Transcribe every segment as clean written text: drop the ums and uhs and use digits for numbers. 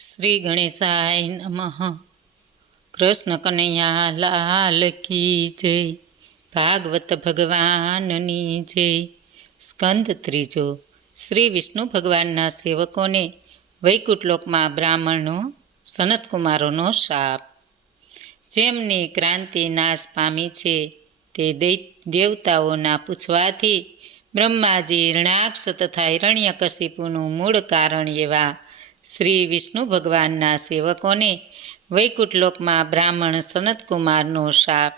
શ્રી ગણેશાય નમઃ. કૃષ્ણ કનૈયા લાલ કી જય. ભાગવત ભગવાનની જય. સ્કંદ ત્રીજો. શ્રી વિષ્ણુ ભગવાનના સેવકોને વૈકુંઠ લોકમાં બ્રાહ્મણનો સનતકુમારોનો શાપ. જેમની ક્રાંતિ નાશ પામી છે તે દેવતાઓના પૂછવાથી બ્રહ્માજી, હિરણાક્ષ તથા હિરણ્યકશિપુનું મૂળ કારણ એવા શ્રી વિષ્ણુ ભગવાનના સેવકોને વૈકુંઠ લોકમાં બ્રાહ્મણ સનતકુમારનો શાપ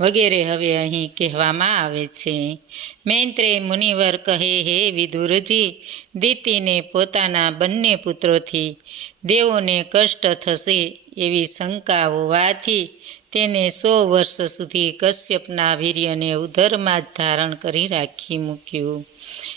વગેરે હવે અહીં કહેવામાં આવે છે. મૈત્રેય મુનિવર કહે, હે વિદુરજી, દિતિને પોતાના બંને પુત્રોથી દેવોને કષ્ટ થશે એવી શંકા હોવાથી તેને 100 વર્ષ સુધી કશ્યપના વીર્યને ઉદરમાં જ ધારણ કરી રાખી મૂક્યું.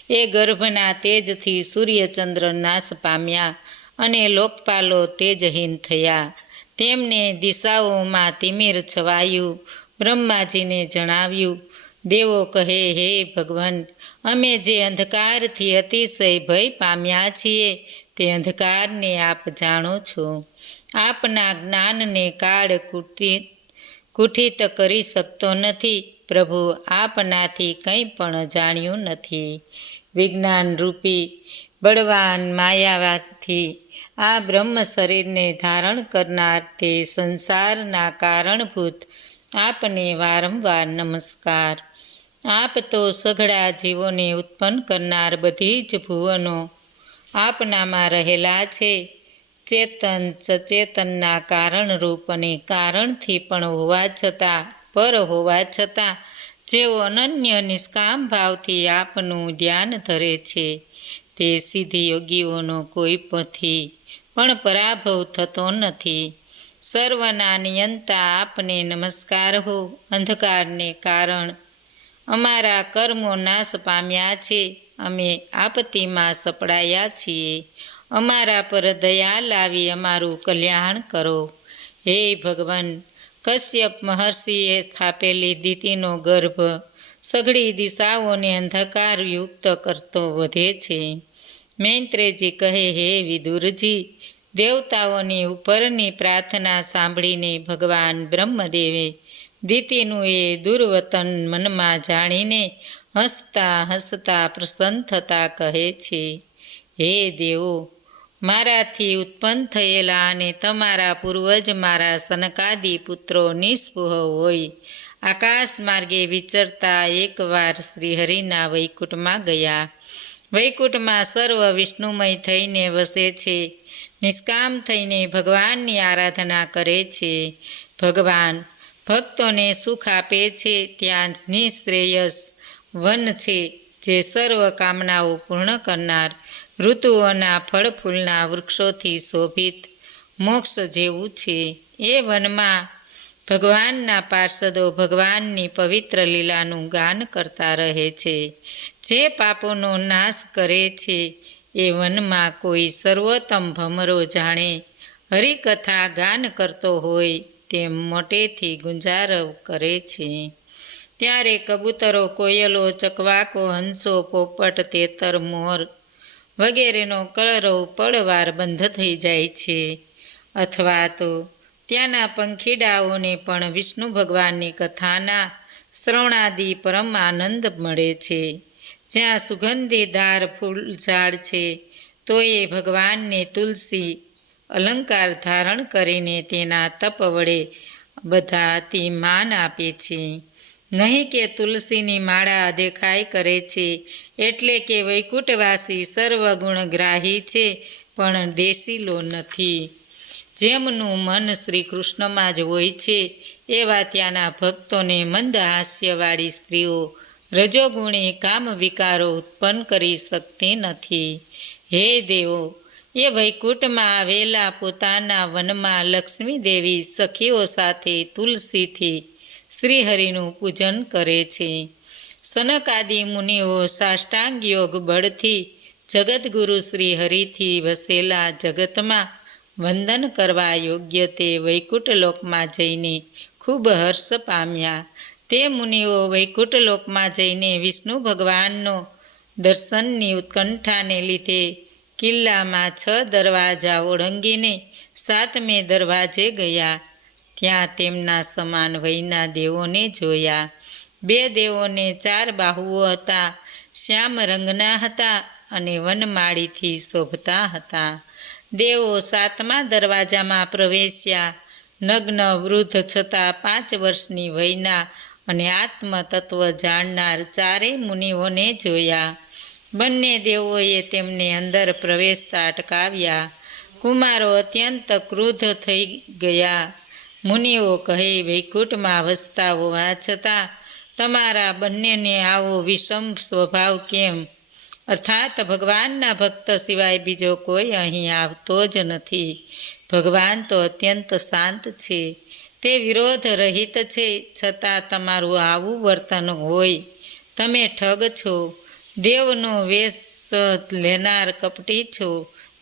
એ ગર્ભના તેજથી સૂર્યચંદ્ર નાશ પામ્યા અને લોકપાલો તેજહીન થયા. તેમને દિશાઓમાં તિમિર છવાયું. બ્રહ્માજીને જણાવ્યું. દેવો કહે, હે ભગવાન, અમે જે અંધકારથી અતિશય ભય પામ્યા છીએ તે અંધકારને આપ જાણો છો. આપના જ્ઞાનને કાળ કુઠિત કરી શકતો નથી. પ્રભુ, આપનાથી કંઈ પણ જાણ્યું નથી. વિજ્ઞાન રૂપી બળવાન માયાવાથી આ બ્રહ્મ શરીરને ધારણ કરનાર તે સંસારના કારણભૂત આપને વારંવાર નમસ્કાર. આપ તો સઘળા જીવોને ઉત્પન્ન કરનાર બધી જ ભુવનો આપનામાં રહેલા છે. ચેતન સચેતનના કારણરૂપ અને કારણથી પણ હોવા છતાં, પર હોવા છતાં જેઓ અનન્ય નિષ્કામ ભાવથી આપનું ધ્યાન ધરે છે તે સિદ્ધ યોગીઓનો કોઈથી પણ પરાભવ થતો નથી. સર્વના નિયંતા આપને નમસ્કાર હો. અંધકારને કારણ અમારા કર્મો નાશ પામ્યા છે. અમે આપત્તિમાં સપડાયા છીએ. અમારા પર દયા લાવી અમારું કલ્યાણ કરો. હે ભગવાન, કશ્યપ મહર્ષિએ સ્થાપેલી દિતિનો ગર્ભ સઘળી દિશાઓને અંધકારયુક્ત કરતો વધે છે. મૈત્રેયજી કહે, હે વિદુરજી, દેવતાઓની ઉપરની પ્રાર્થના સાંભળીને ભગવાન બ્રહ્મદેવે દિતિનું એ દુર્વતન મનમાં જાણીને હસતા હસતા પ્રસન્ન થતા કહે છે, હે દેવો, મારાથી ઉત્પન્ન થયેલા અને તમારા પૂર્વજ મારા સનકાદિ પુત્રો નિસ્પૃહ હોય આકાશ માર્ગે વિચરતા એકવાર શ્રીહરિના વૈકુંઠમાં ગયા. વૈકુંઠમાં સર્વ વિષ્ણુમય થઈને વસે છે. નિષ્કામ થઈને ભગવાનની આરાધના કરે છે. ભગવાન ભક્તોને સુખ આપે છે. ત્યાં નિશ્રેયસ વન છે જે સર્વ કામનાઓ પૂર્ણ કરનાર, ઋતુઓના ફળ ફૂલના વૃક્ષોથી શોભિત મોક્ષ જેવું છે. એ વનમાં ભગવાનના પાર્ષદો ભગવાનની પવિત્ર લીલાનું ગાન કરતા રહે છે. જે પાપોનો નાશ કરે છે એ વનમાં કોઈ સર્વોત્તમ ભમરો જાણે હરિકથા ગાન કરતો હોય તેમ મોટેથી ગુંજારવ કરે છે. ત્યારે કબૂતરો, કોયલો, ચકવાકો, હંસો, પોપટ, તેતર, મોર વગેરેનો કલરવ પળવાર બંધ થઈ જાય છે. અથવા તો ત્યાંના પંખીડાઓને પણ વિષ્ણુ ભગવાનની કથાના શ્રવણાદિ પરમ આનંદ મળે છે. જ્યાં સુગંધીદાર ફૂલ ઝાડ છે તો એ ભગવાનને તુલસી અલંકાર ધારણ કરીને તેના તપ વડે બધા અતિ માન આપે છે. નહીં કે તુલસીની માળા દેખાય કરે છે એટલે કે વૈકુંઠવાસી સર્વગુણગ્રાહી છે પણ દેશીલો નથી. જેમનું મન શ્રી કૃષ્ણમાં જ હોય છે એવા ત્યાંના ભક્તોને મંદ હાસ્યવાળી સ્ત્રીઓ રજોગુણી કામ વિકારો ઉત્પન્ન કરી શકતી નથી. હે દેવો, એ વૈકુંઠમાં આવેલા પોતાના વનમાં લક્ષ્મી દેવી સખીઓ સાથે તુલસીથી શ્રીહરિનું પૂજન કરે છે. સનકાદિ મુનિઓ સાષ્ટાંગ યોગ બળથી જગતગુરુ શ્રીહરિથી વસેલા જગતમાં વંદન કરવા યોગ્ય તે વૈકુંઠ લોકમાં જઈને ખૂબ હર્ષ પામ્યા. તે મુનિઓ વૈકુંઠ લોકમાં જઈને વિષ્ણુ ભગવાનનો દર્શનની ઉત્કંઠાને લીધે કિલ્લામાં 6 દરવાજા ઓળંગીને 7મે દરવાજે ગયા. ત્યાં તેમના સમાન વયના દેવોને જોયા. 2 દેવોને 4 બાહુઓ હતા, શ્યામ રંગના હતા અને વનમાળીથી શોભતા હતા. દેવો 7મા દરવાજામાં પ્રવેશ્યા. નગ્ન વૃદ્ધ છતાં 5 વર્ષની વયના અને આત્મતત્વ જાણનાર 4 મુનિઓને જોયા. બંને દેવોએ તેમને અંદર પ્રવેશતા અટકાવ્યા. કુમારો અત્યંત ક્રુદ્ધ થઈ ગયા. મુનિઓ કહે, વૈકુંઠમાં વસતા હોવા છતાં તમારા બંનેને આવો વિષમ સ્વભાવ કેમ? અર્થાત ભગવાનના ભક્ત સિવાય બીજો કોઈ અહીં આવતો જ નથી. ભગવાન તો અત્યંત શાંત છે, તે વિરોધ રહિત છે, છતાં તમારું આવું વર્તન હોય. તમે ઠગ છો, દેવનો વેશ લેનાર કપટી છો.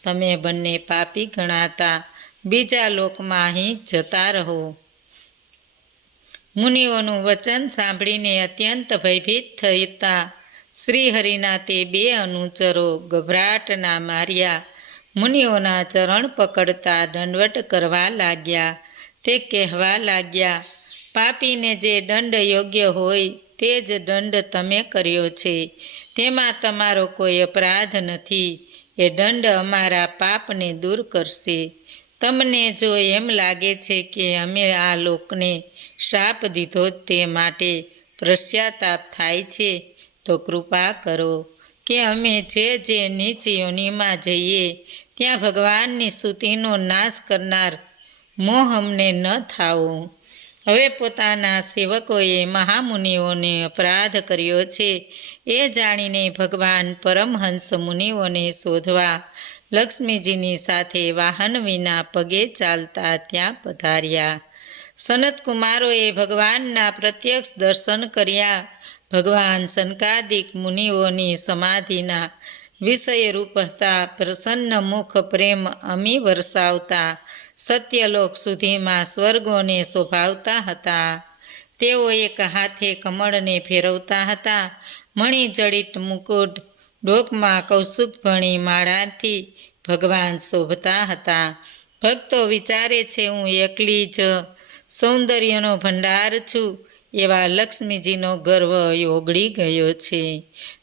તમે બંને પાપી ગણાતા બીજા લોકમાં અહીં જતા રહો. મુનિઓનું વચન સાંભળીને અત્યંત ભયભીત થતા શ્રીહરિના તે 2 અનુચરો ગભરાટના માર્યા મુનિઓના ચરણ પકડતા દંડવટ કરવા લાગ્યા. તે કહેવા લાગ્યા, પાપીને જે દંડ યોગ્ય હોય તે જ દંડ તમે કર્યો છે. તેમાં તમારો કોઈ અપરાધ નથી. એ દંડ અમારા પાપને દૂર કરશે. તમને જો એમ લાગે છે કે અમે આ લોકને શાપ દીધો તે માટે પશ્ચાતાપ થાય છે, તો કૃપા કરો કે અમે જે નીચ યોનિમાં જઈએ ત્યાં ભગવાનની સ્તુતિનો નાશ કરનાર મોહ અમને ન થાવો. હવે પોતાના સેવકોએ મહામુનિઓને અપરાધ કર્યો છે એ જાણીને ભગવાન પરમહંસ મુનિઓને શોધવા લક્ષ્મીજીની સાથે વાહન વિના પગે ચાલતા ત્યાં પધાર્યા. સનત કુમારોએ ભગવાનના પ્રત્યક્ષ દર્શન કર્યા. ભગવાન સનકાદિક મુનિઓની સમાધિના વિષયરૂપ હતા. પ્રસન્ન મુખ પ્રેમ અમી વરસાવતા સત્યલોક સુધીમાં સ્વર્ગોને શોભાવતા હતા. તેઓ એક હાથે કમળને ફેરવતા હતા. મણિજડિત મુકુટ, ડોકમાં કૌશુકભણી માળાથી ભગવાન શોભતા હતા. ભક્તો વિચારે છે, હું એકલી જ સૌંદર્યનો ભંડાર છું. એવા લક્ષ્મીજીનો ગર્વ ઓગળી ગયો છે.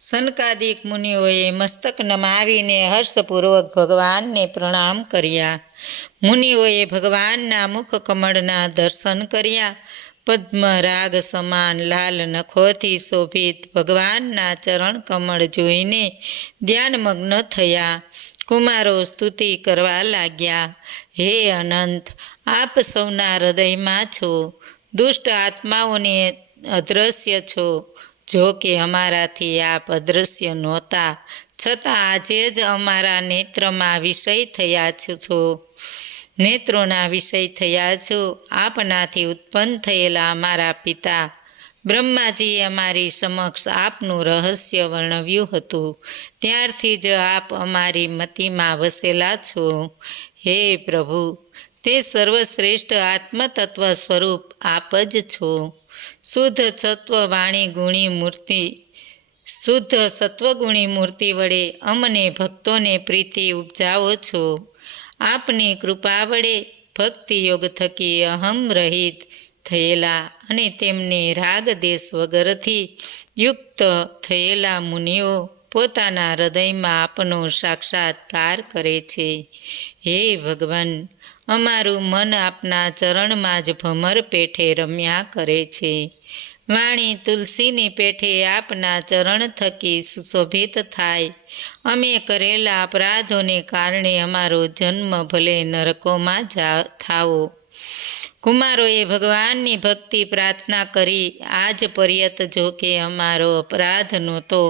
સનકાદિક મુનિઓએ મસ્તક નમાવીને હર્ષપૂર્વક ભગવાનને પ્રણામ કર્યા. મુનિઓએ ભગવાનના મુખ કમળના દર્શન કર્યા. પદ્મરાગ સમાન લાલ નખોથી શોભિત ભગવાનના ચરણ કમળ જોઈને ધ્યાનમગ્ન થયા. કુમારો સ્તુતિ કરવા લાગ્યા, હે અનંત, આપ સૌના હૃદયમાં છો. દુષ્ટ આત્માઓને અદૃશ્ય છો. જો કે અમારાથી આપ અદૃશ્ય નહોતા, છતાં આજે જ અમારા નેત્રોના વિષય થયા છો. આપનાથી ઉત્પન્ન થયેલા અમારા પિતા બ્રહ્માજીએ અમારી સમક્ષ આપનું રહસ્ય વર્ણવ્યું હતું. ત્યારથી જ આપ અમારી મતિમાં વસેલા છો. હે પ્રભુ, તે સર્વશ્રેષ્ઠ આત્મતત્વ સ્વરૂપ આપ જ છો. શુદ્ધ સત્વગુણી મૂર્તિ વડે અમને ભક્તોને પ્રીતિ ઉપજાવો છો. આપની કૃપા વડે ભક્તિયોગ થકી અહમ રહિત થયેલા અને તેમને રાગદેશ વગરથી યુક્ત થયેલા મુનિઓ પોતાના હૃદયમાં આપનો સાક્ષાત્કાર કરે છે. હે ભગવાન, અમારું મન આપના ચરણમાં જ ભમર પેઠે રમ્યા કરે છે. વાણી તુલસીની પેઠે આપના ચરણ થકી સુશોભિત થાય. અમે કરેલા અપરાધોને કારણે અમારો જન્મ ભલે નરકોમાં થાવો. કુમારોએ ભગવાનની ભક્તિ પ્રાર્થના કરી. આજ પર્યત જો કે અમારો અપરાધ નહોતો,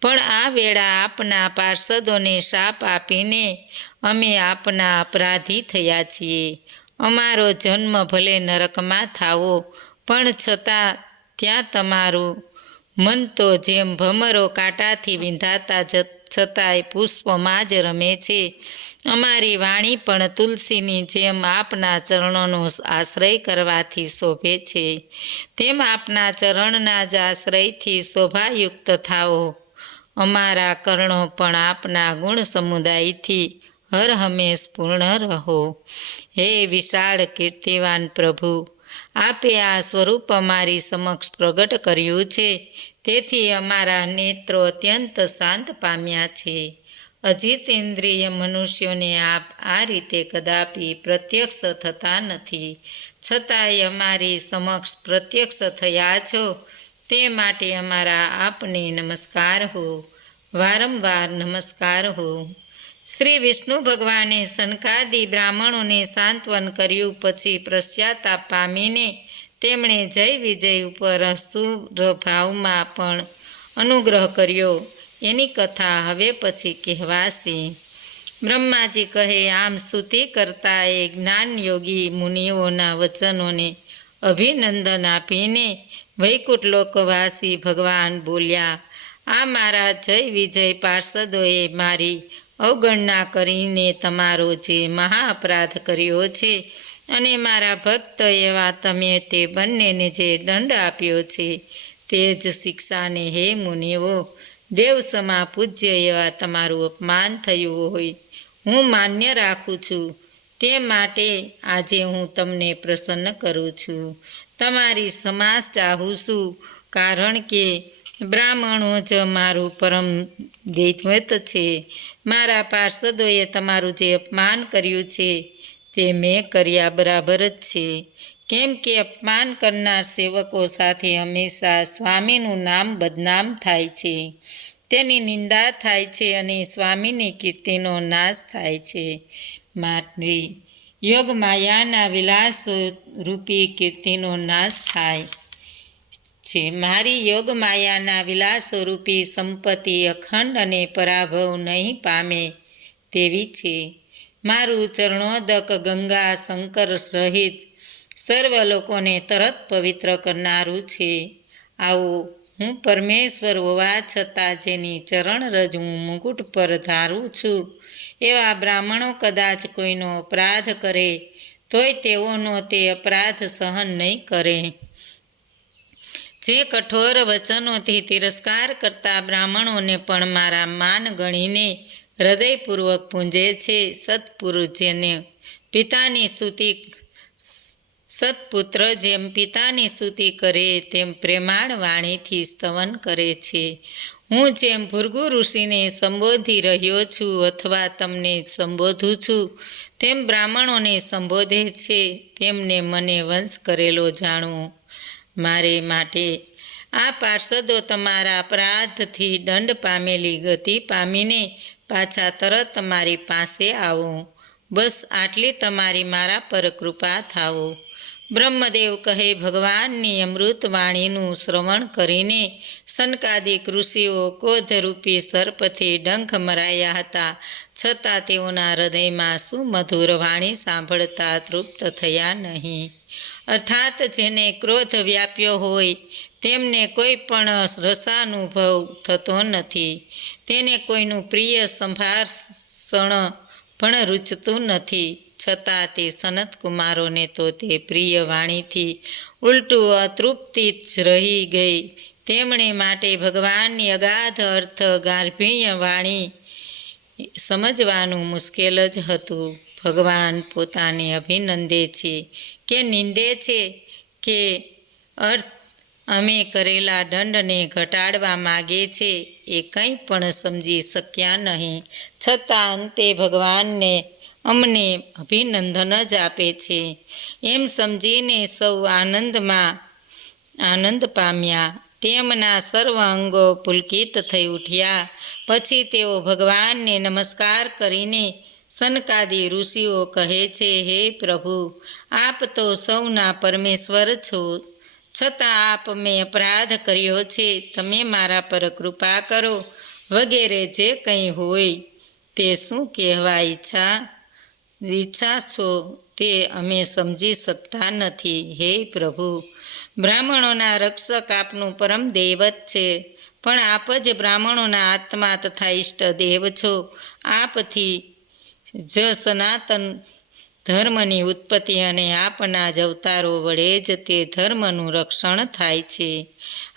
પણ આ વેળા આપના પાર્ષદોને શાપ આપીને અમે આપના અપરાધી થયા છીએ. અમારો જન્મ ભલે નરકમાં થાવો, પણ છતાં ત્યાં તમારું મન તો જેમ ભમરો કાંટાથી વિંધાતા છતાંય પુષ્પમાં જ રમે છે. અમારી વાણી પણ તુલસીની જેમ આપના ચરણોનો આશ્રય કરવાથી શોભે છે. તેમ આપના ચરણના જ આશ્રયથી શોભાયુક્ત થાઓ. અમારા કર્ણો પણ આપના ગુણ સમુદાયથી હર હંમેશ પૂર્ણ રહો. હે વિશાળ કીર્તિવાન પ્રભુ, આપે આ સ્વરૂપ અમારી સમક્ષ પ્રગટ કર્યું છે, તેથી અમારા નેત્રો અત્યંત શાંત પામ્યા છે. અજિત ઇન્દ્રિય મનુષ્યોને આપ આ રીતે કદાપી પ્રત્યક્ષ થતા નથી, છતાંય અમારી સમક્ષ પ્રત્યક્ષ થયા છો, તે માટે અમારા આપને નમસ્કાર હો, વારંવાર નમસ્કાર હો. શ્રી વિષ્ણુ ભગવાને સનકાદિ બ્રાહ્મણોને સાંત્વન કર્યું પછી પશ્ચાતાપ પામીને તેમણે જય વિજય ઉપર અસુરભાવમાં પણ અનુગ્રહ કર્યો. એની કથા હવે પછી કહેવાશે. બ્રહ્માજી કહે, આમ સ્તુતિ કરતાએ જ્ઞાનયોગી મુનિઓના વચનોને અભિનંદન આપીને વૈકુંઠ લોકવાસી ભગવાન બોલ્યા, આ મારા જય વિજય પાર્ષદોએ મારી અવગણના કરીને તમારો જે મહા અપરાધ કર્યો છે અને મારા ભક્ત એવા તમે તે બંનેને જે દંડ આપ્યો છે તે જ શિક્ષાને હે મુનિઓ, દેવસમા પૂજ્ય એવા તમારું અપમાન થયું હોય હું માન્ય રાખું છું. તે માટે આજે હું તમને પ્રસન્ન કરું છું, તમારી સમાસ ચાહું છું, કારણ કે બ્રાહ્મણો જ મારું પરમ દૈવત છે. મારા પાર્ષદોએ તમારું જે અપમાન કર્યું છે તે મેં કર્યા બરાબર જ છે, કેમ કે અપમાન કરનાર સેવકો સાથે હંમેશા સ્વામીનું નામ બદનામ થાય છે, તેની નિંદા થાય છે અને સ્વામીની કીર્તિનો નાશ થાય છે. મારી યોગ માયાના વિલાસ રૂપી કીર્તિનો નાશ થાય છે. મારી યોગ માયાના વિલાસરૂપી સંપત્તિ અખંડ અને પરાભવ નહીં પામે તેવી છે. મારું ચરણોદક ગંગા શંકર સહિત સર્વ લોકોને તરત પવિત્ર કરનારું છે. આવો, હું પરમેશ્વર હોવા છતાં જેની ચરણરજ હું મુકુટ પર ધારું છું, એવા બ્રાહ્મણો કદાચ કોઈનો અપરાધ કરે તોય તેઓનો તે અપરાધ સહન નહીં કરે. જે કઠોર વચનોથી તિરસ્કાર કરતા બ્રાહ્મણોને પણ મારા માન ગણીને હૃદયપૂર્વક પૂંજે છે, સત્પુરુષ જેને પિતાની સ્તુતિ સત્પુત્ર જેમ પિતાની સ્તુતિ કરે તેમ પ્રેમાળ વાણીથી સ્તવન કરે છે. હું જેમ ભૃગુ ઋષિને સંબોધી રહ્યો છું અથવા તમને સંબોધું છું તેમ બ્રાહ્મણોને સંબોધે છે, તેમને મને વંશ કરેલો જાણવો. મારે માટે આ પાર્ષદો તમારા અપરાધથી દંડ પામેલી ગતિ પામીને પાછા તરત મારી પાસે આવો. બસ આટલી તમારી મારા પર કૃપા થાવો. બ્રહ્મદેવ કહે, ભગવાનની અમૃત વાણીનું શ્રવણ કરીને સનકાદિક ઋષિઓ ક્રોધરૂપી સર્પથી ડંખ મરાયા હતા, છતાં તેઓના હૃદયમાં સુમધુર વાણી સાંભળતા તૃપ્ત થયા નહીં. અર્થાત જેને ક્રોધ વ્યાપ્યો હોય તેમને કોઈ પણ રસાનુભવ થતો નથી, તેને કોઈનું પ્રિય સંભાષણ પણ રૂચતું નથી, છતાં તે સનત કુમારોને તો તે પ્રિય વાણીથી ઉલટું અતૃપ્તિ જ રહી ગઈ. તેમણે માટે ભગવાનની અગાધ અર્થ ગાર્ભીય વાણી સમજવાનું મુશ્કેલ જ હતું. ભગવાન પોતાને અભિનંદે છે કે નિંદે છે કે અર્થ અમે કરેલા દંડને ઘટાડવા માગે છે એ કંઈ પણ સમજી શક્યા નહીં, છતાં અંતે ભગવાનને અમને અભિનંદન જ આપે છે એમ સમજીને સૌ આનંદ પામ્યા. તેમના સર્વ અંગો પુલકિત થઈ ઉઠ્યા. પછી તેઓ ભગવાનને નમસ્કાર કરીને સનકાદિ ઋષિઓ કહે છે, હે પ્રભુ, આપ તો સૌના પરમેશ્વર છો, છતાં આપ મેં અપરાધ કર્યો છે, તમે મારા પર કૃપા કરો, વગેરે જે કંઈ હોય તે શું કહેવા ઈચ્છા છો તે અમે સમજી શકતા નથી. હે પ્રભુ, બ્રાહ્મણોના રક્ષક આપનું પરમ દૈવત છે, પણ આપ જ બ્રાહ્મણોના આત્મા તથા ઈષ્ટ દેવ છો. આપથી જ સનાતન ધર્મની ઉત્પત્તિ અને આપના જ અવતારો વડે જ તે ધર્મનું રક્ષણ થાય છે.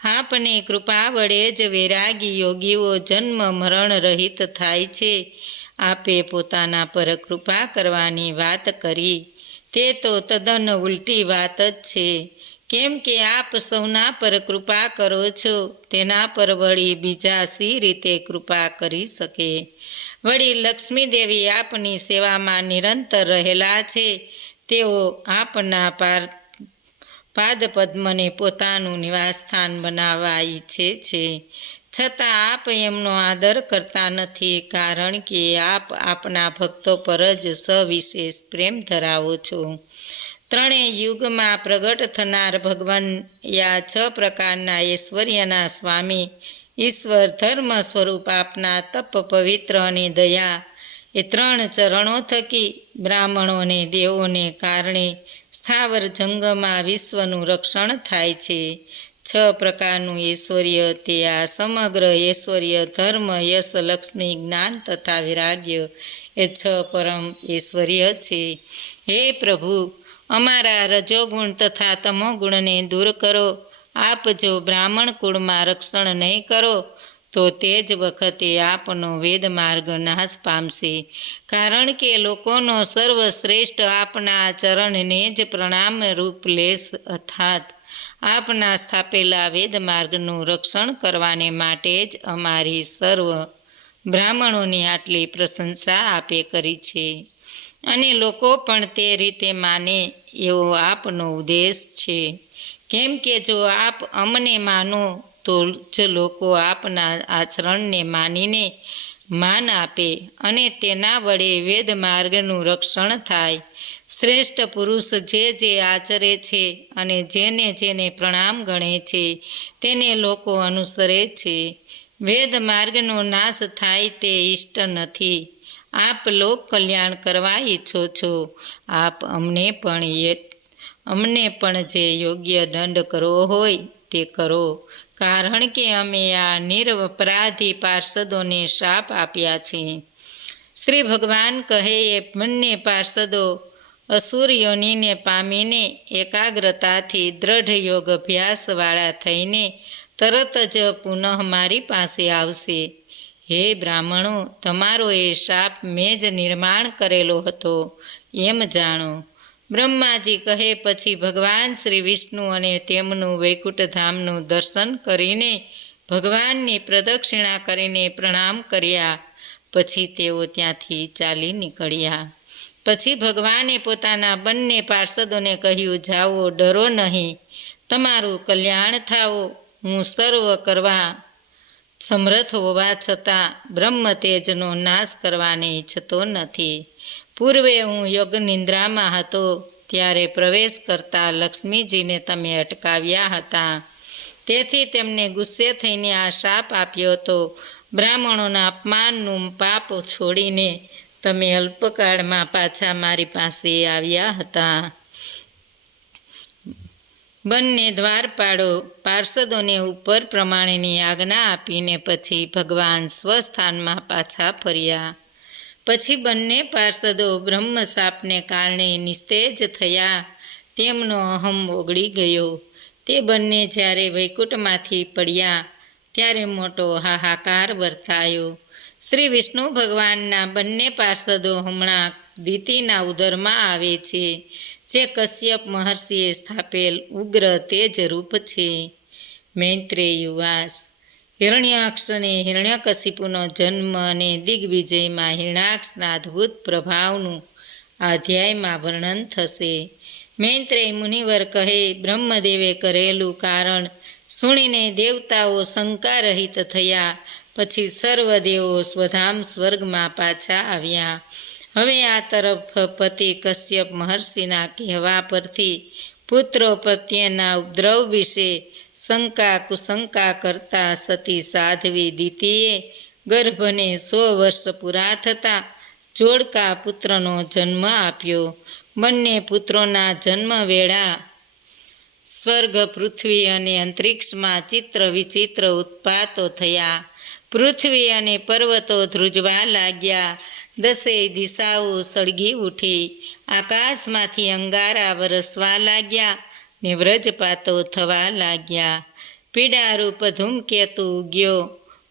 આપની કૃપા વડે જ વૈરાગી યોગીઓ જન્મ મરણ રહિત થાય છે. આપે પોતાના પર કૃપા કરવાની વાત કરી તે તો તદ્દન ઉલટી વાત જ છે. કેમ કે આપ સૌના પર કૃપા કરો છો તેના પર વળી બીજા સી રીતે કૃપા કરી શકે? વળી લક્ષ્મીદેવી આપની સેવામાં નિરંતર રહેલા છે. તેઓ આપના પાદપદ્મને પોતાનું નિવાસસ્થાન બનાવવા ઈચ્છે છે, છતાં આપ એમનો આદર કરતા નથી, કારણ કે આપ આપના ભક્તો પર જ સવિશેષ પ્રેમ ધરાવો છો. ત્રણેય યુગમાં પ્રગટ થનાર ભગવાન યા 6 પ્રકારના ઐશ્વર્યના સ્વામી ઈશ્વર ધર્મ સ્વરૂપ આપના તપ પવિત્ર અને દયા એ 3 ચરણો થકી બ્રાહ્મણો અને દેવોને કારણે સ્થાવર જંગમમાં વિશ્વનું રક્ષણ થાય છે. 6 પ્રકારનું ઐશ્વર્ય તે આ સમગ્ર ઐશ્વર્ય ધર્મ યશ લક્ષ્મી જ્ઞાન તથા વૈરાગ્ય એ 6 પરમ ઐશ્વર્ય છે. હે પ્રભુ, અમારા રજોગુણ તથા તમોગુણને દૂર કરો. આપ જો બ્રાહ્મણ કુળમાં રક્ષણ નહીં કરો તો તે જ વખતે આપનો વેદ માર્ગ નાશ પામશે, કારણ કે લોકોનો સર્વશ્રેષ્ઠ આપના ચરણને જ પ્રણામ રૂપ લેશ, અર્થાત આપના સ્થાપેલા વેદ માર્ગનું રક્ષણ કરવાને માટે જ અમારી સર્વ બ્રાહ્મણોની આટલી પ્રશંસા આપે કરી છે, અને લોકો પણ તે રીતે માને એવો આપનો ઉદ્દેશ છે. કેમ કે જો આપ અમને માનો તો જ લોકો આપના આચરણને માનીને માન આપે અને તેના વડે વેદ માર્ગનું રક્ષણ થાય. શ્રેષ્ઠ પુરુષ જે આચરે છે અને જેને જેને પ્રણામ ગણે છે તેને લોકો અનુસરે છે. વેદ માર્ગનો નાશ થાય તે ઇષ્ટ નથી. આપ લોક કલ્યાણ કરવા ઈચ્છો છો. આપ અમને પણ જે યોગ્ય દંડ કરવો હોય તે કરો, કારણ કે અમે આ નિરપરાધી પાર્ષદોને શાપ આપ્યા છે. શ્રી ભગવાન કહે એ બંને પાર્ષદો અસુર યોનિને પામીને એકાગ્રતાથી દ્રઢ યોગ અભ્યાસવાળા થઈને તરત જ પુનઃ મારી પાસે આવશે. હે બ્રાહ્મણો, તમારો એ શાપ મેં જ નિર્માણ કરેલો હતો એમ જાણો. બ્રહ્માજી કહે પછી ભગવાન શ્રી વિષ્ણુ અને તેમનું વૈકુંઠ ધામનું દર્શન કરીને ભગવાનની પ્રદક્ષિણા કરીને પ્રણામ કર્યા. પછી તેઓ ત્યાંથી ચાલી નીકળ્યા. પછી ભગવાને પોતાના બંને પાર્ષદોને કહ્યું, જાઓ, ડરો નહીં, તમારું કલ્યાણ થાઓ. હું સર્વ કરવા સમર્થ હોવા છતાં બ્રહ્મ તેજનો નાશ કરવાને ઈચ્છતો નથી. પૂર્વે હું યોગ નિંદ્રામાં હતો ત્યારે પ્રવેશ કરતા લક્ષ્મીજીને તમે અટકાવ્યા હતા, તેથી તેમને ગુસ્સે થઈને આ શાપ આપ્યો હતો. બ્રાહ્મણોના અપમાનનું પાપ છોડીને તમે અલ્પકાળમાં પાછા મારી પાસે આવ્યા હતા. બંને દ્વારપાળો પાર્ષદોને ઉપર પ્રમાણેની આજ્ઞા આપીને પછી ભગવાન સ્વસ્થાનમાં પાછા ફર્યા. પછી બંને પાર્ષદો બ્રહ્મશાપને કારણે નિસ્તેજ થયા. તેમનો અહમ ઓગળી ગયો. તે બંને જ્યારે વૈકુંઠમાંથી પડ્યા ત્યારે મોટો હાહાકાર વર્તાયો. શ્રી વિષ્ણુ ભગવાનના બંને પાર્ષદો હમણાં દિતિના ઉદરમાં આવે છે, જે કશ્યપ મહર્ષિએ સ્થાપેલ ઉગ્ર તેજ રૂપ છે. મૈત્રેય વાસ. હિરણ્યાક્ષ અને હિરણ્યકશિપુનો જન્મ અને દિગ્વિજયમાં હિરણાક્ષના અદ્ભુત પ્રભાવનું આ અધ્યાયમાં વર્ણન થશે. મૈત્રેય મુનિવર કહે, બ્રહ્મદેવે કરેલું કારણ સુણીને દેવતાઓ શંકારહિત થયા. પછી સર્વ દેવો સ્વધામ સ્વર્ગમાં પાછા આવ્યા. હવે આ તરફ પતિ કશ્યપ મહર્ષિના કહેવા પરથી પુત્રો પ્રત્યેના ઉપદ્રવ વિશે શંકા કુશંકા કરતા સતી સાધ્વી દિતિએ ગર્ભને 100 વર્ષ પૂરા થતાં જોડકા પુત્રનો જન્મ આપ્યો. બંને પુત્રોના જન્મ વેળા સ્વર્ગ, પૃથ્વી અને અંતરિક્ષમાં ચિત્ર વિચિત્ર ઉત્પાતો થયા. પૃથ્વી અને પર્વતો ધ્રુજવા લાગ્યા. દસેય દિશાઓ સળગી ઉઠી, આકાશમાંથી અંગારા વરસવા લાગ્યા ને વ્રજપાતો થવા લાગ્યા. પીડારૂપ ધૂમકેતુ ઉગ્યો,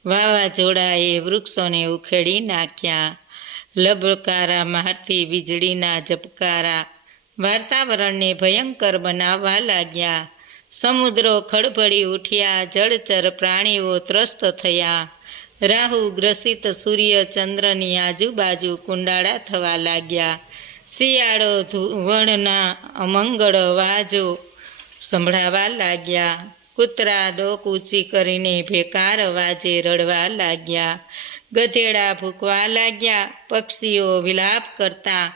વાવાઝોડાએ વૃક્ષોને ઉખેડી નાખ્યા. લબકારા મારતી વીજળીના ઝબકારા વાતાવરણને ભયંકર બનાવવા લાગ્યા. સમુદ્રો ખળભળી ઉઠ્યા, જળચર પ્રાણીઓ ત્રસ્ત થયા. રાહુ ગ્રસિત સૂર્ય ચંદ્રની આજુબાજુ કુંડાળા થવા લાગ્યા. શિયાળો ધુવણના અમંગળ અવાજો સંભળાવા લાગ્યા. કૂતરા ડોક ઊંચી કરીને ભેકાર અવાજે રડવા લાગ્યા. ગધેડા ભૂકવા લાગ્યા. પક્ષીઓ વિલાપ કરતા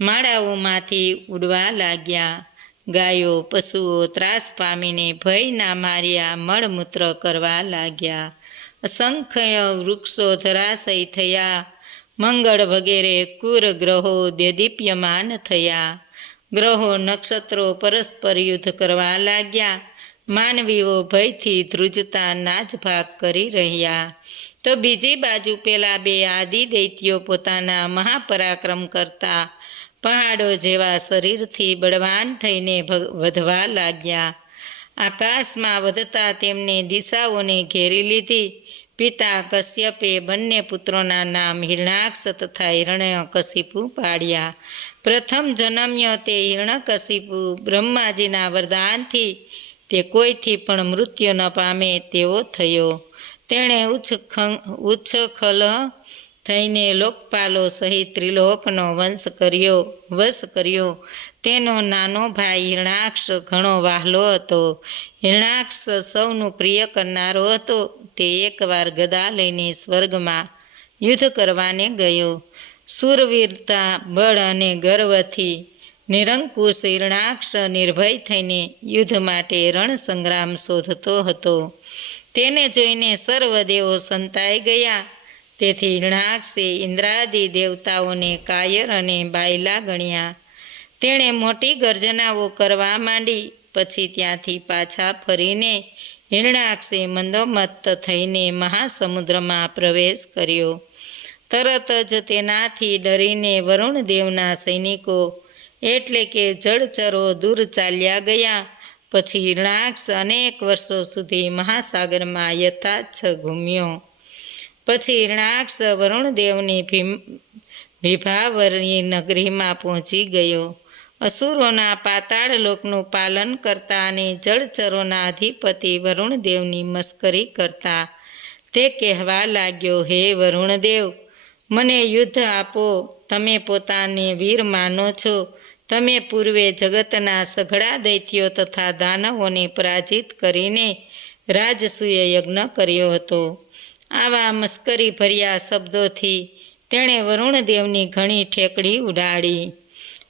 માળાઓમાંથી ઉડવા લાગ્યા. ગાયો પશુઓ ત્રાસ પામીને ભયના માર્યા મળમૂત્ર કરવા લાગ્યા. અસંખ્ય વૃક્ષો ધરાશયી થયા. મંગળ વગેરે કુર ગ્રહો દેદીપ્યમાન થયા. ગ્રહો નક્ષત્રો પરસ્પર યુદ્ધ કરવા લાગ્યા. માનવીઓ ભયથી ધ્રુજતા નાચભાગ કરી રહ્યા. તો બીજી બાજુ પેલા બે આદિ દૈત્યો પોતાના મહાપરાક્રમ કરતા પહાડો જેવા શરીરથી બળવાન થઈને વધવા લાગ્યા. આકાશમાં વધતા તેમને દિશાઓને ઘેરી લીધી. પિતા કશ્યપે બંને પુત્રોના નામ હિરણાક્ષ તથા હિરણ્યકશિપુ પાડ્યા. પ્રથમ જન્મ્યો તે હિરણ્યકશિપુ બ્રહ્માજીના વરદાનથી તે કોઈથી પણ મૃત્યુ ન પામે તેવો થયો. તેણે ઉચ્છખલ થઈને લોકપાલો સહિત ત્રિલોકનો વશ કર્યો. તેનો નાનો ભાઈ હિરણાક્ષ ઘણો વહાલો હતો. હિરણાક્ષ સૌનું પ્રિય કરનારો હતો. તે એકવાર ગદા લઈને સ્વર્ગમાં યુદ્ધ કરવાને ગયો. શૂરવીરતા, બળ અને ગર્વથી નિરંકુશ હિરણાક્ષ નિર્ભય થઈને યુદ્ધ માટે રણસંગ્રામ શોધતો હતો. તેને જોઈને સર્વદેવો સંતાઈ ગયા. તેથી હિરણાક્ષે ઇન્દ્રાદિ દેવતાઓને કાયર અને બાયલા ગણ્યા. તેણે મોટી ગર્જનાઓ કરવા માંડી. પછી ત્યાંથી પાછા ફરીને હિરણાક્ષે મંદોમત્ત થઈને મહાસમુદ્રમાં પ્રવેશ કર્યો. તરત જ તેનાથી ડરીને વરુણદેવના સૈનિકો એટલે કે જળચરો દૂર ચાલ્યા ગયા. પછી હિરણાક્ષ અનેક વર્ષો સુધી મહાસાગરમાં યથાચ્છ ઘૂમ્યો. પછી હિરણાક્ષ વરુણદેવની વિભાવરી નગરીમાં પહોંચી ગયો. અસુરોના પાતાળ લોકનું પાલન કરતા અને જળચરોના અધિપતિ વરુણદેવની મસ્કરી કરતા તે કહેવા લાગ્યો, હે વરુણદેવ, મને યુદ્ધ આપો. તમે પોતાને વીર માનો છો. તમે પૂર્વે જગતના સઘળા દૈત્યો તથા દાનવોને પરાજિત કરીને રાજસૂય યજ્ઞ કર્યો હતો. આવા મસ્કરી ભર્યા શબ્દોથી તેણે વરુણદેવની ઘણી ઠેકડી ઉડાડી.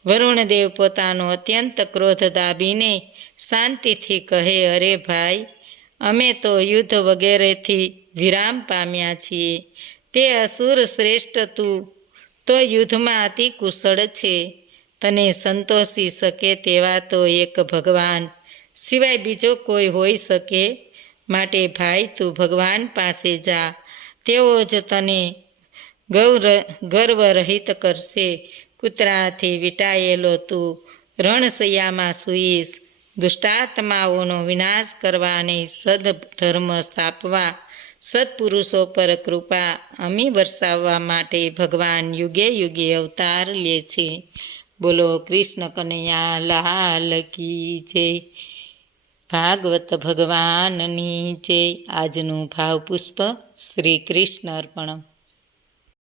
વરુણદેવ પોતાનો અત્યંત ક્રોધ દાબીને શાંતિથી કહે, અરે ભાઈ, અમે તો યુદ્ધ વગેરેથી વિરામ પામ્યા છીએ. તે અસુર શ્રેષ્ઠ તું તો યુદ્ધમાં અતિ કુશળ છે. તને સંતોષી શકે તેવા તો એક ભગવાન સિવાય બીજો કોઈ હોઈ શકે. માટે ભાઈ, તું ભગવાન પાસે જા. તેઓ જ તને ગર્વરહિત કરશે. કૂતરાથી વીંટાયેલો તું રણશૈયામાં સૂઈશ. દુષ્ટાત્માઓનો વિનાશ કરવા અને સદધર્મ સ્થાપવા, સત્પુરુષો પર કૃપા અમી વરસાવવા માટે ભગવાન યુગે યુગે અવતાર લે છે. બોલો કૃષ્ણ કનૈયા લાલ કી જય. ભાગવત ભગવાનની જય. આજનું ભાવપુષ્પ શ્રી કૃષ્ણ અર્પણ.